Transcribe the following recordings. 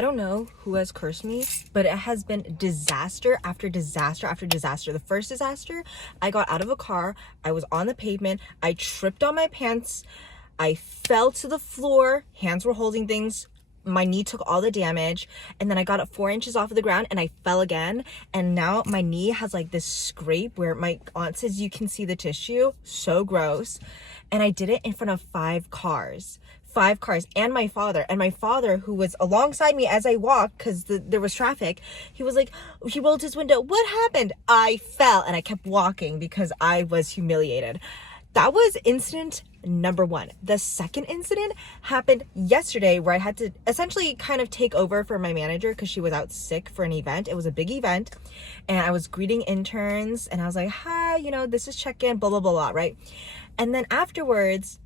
I don't know who has cursed me, but it has been disaster after disaster after disaster. The first disaster, I got out of a car, I was on the pavement, I tripped on my pants, I fell to the floor, hands were holding things, my knee took all the damage, and then I got it 4 inches off of the ground and I fell again, and now my knee has like this scrape where my aunt says you can see the tissue. So gross. And I did it in front of 5 cars and my father who was alongside me as I walked because there was traffic. He was like, he rolled his window, what happened? I fell, and I kept walking because I was humiliated. That was incident number 1. The second incident happened yesterday where I had to essentially kind of take over for my manager because she was out sick for an event. It was a big event, and I was greeting interns and I was like, hi, this is check-in, blah, blah, blah, blah, right? And then afterwards,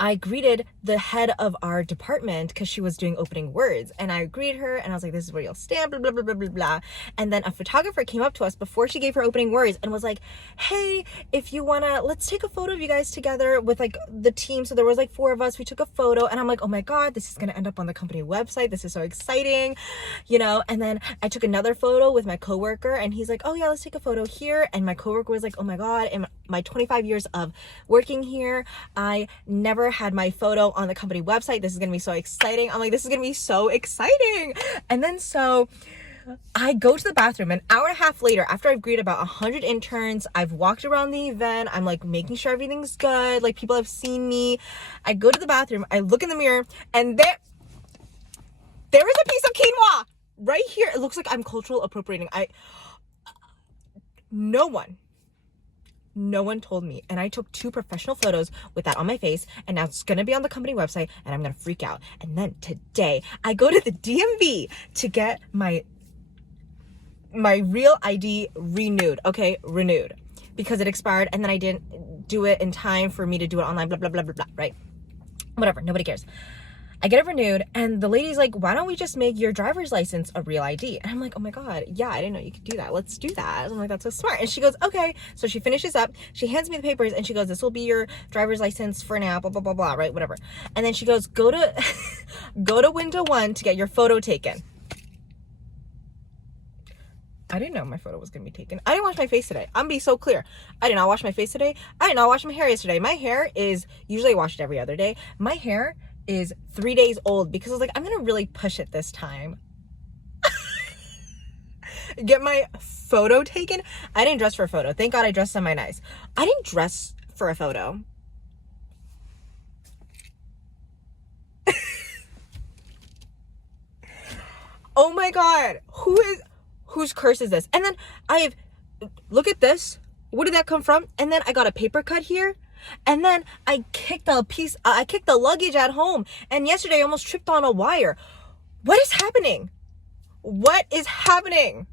I greeted the head of our department because she was doing opening words, and I greeted her and I was like, this is where you'll stand, blah, blah, blah, blah, blah, blah. And then a photographer came up to us before she gave her opening words and was like, hey, if you wanna, let's take a photo of you guys together with like the team. So there was like 4 of us, we took a photo, and I'm like, oh my God, this is gonna end up on the company website. This is so exciting, and then I took another photo with my coworker and he's like, oh yeah, let's take a photo here. And my coworker was like, oh my God, in my 25 years of working here, I never had my photo on the company website. This is gonna be so exciting. I'm like, this is gonna be so exciting. And then so I go to the bathroom an hour and a half later after I've greeted about 100 interns. I've walked around the event. I'm like making sure everything's good. Like people have seen me. I go to the bathroom. I look in the mirror and there is a piece of quinoa right here. It looks like I'm cultural appropriating. No one told me, and I took 2 professional photos with that on my face, and now it's gonna be on the company website and I'm gonna freak out. And then today I go to the DMV to get my real ID renewed, because it expired, and then I didn't do it in time for me to do it online, blah, blah, blah, blah, blah, right? Whatever, nobody cares. I get it renewed, and the lady's like, why don't we just make your driver's license a real ID? And I'm like, oh my God, yeah, I didn't know you could do that. Let's do that. I'm like, that's so smart. And she goes, okay. So she finishes up, she hands me the papers, and she goes, this will be your driver's license for now, blah, blah, blah, blah, right? Whatever. And then she goes, go to window 1 to get your photo taken. I didn't know my photo was gonna be taken. I didn't wash my face today. I'm gonna be so clear. I did not wash my face today. I did not wash my hair yesterday. My hair is, usually I wash it every other day. My hair is 3 days old because I was like, I'm gonna really push it this time. Get my photo taken. I didn't dress for a photo. Thank God I dressed semi-nice. I didn't dress for a photo. Oh my God, whose curse is this? And then look at this. Where did that come from? And then I got a paper cut here. And then I kicked the luggage at home. And yesterday I almost tripped on a wire. What is happening? What is happening?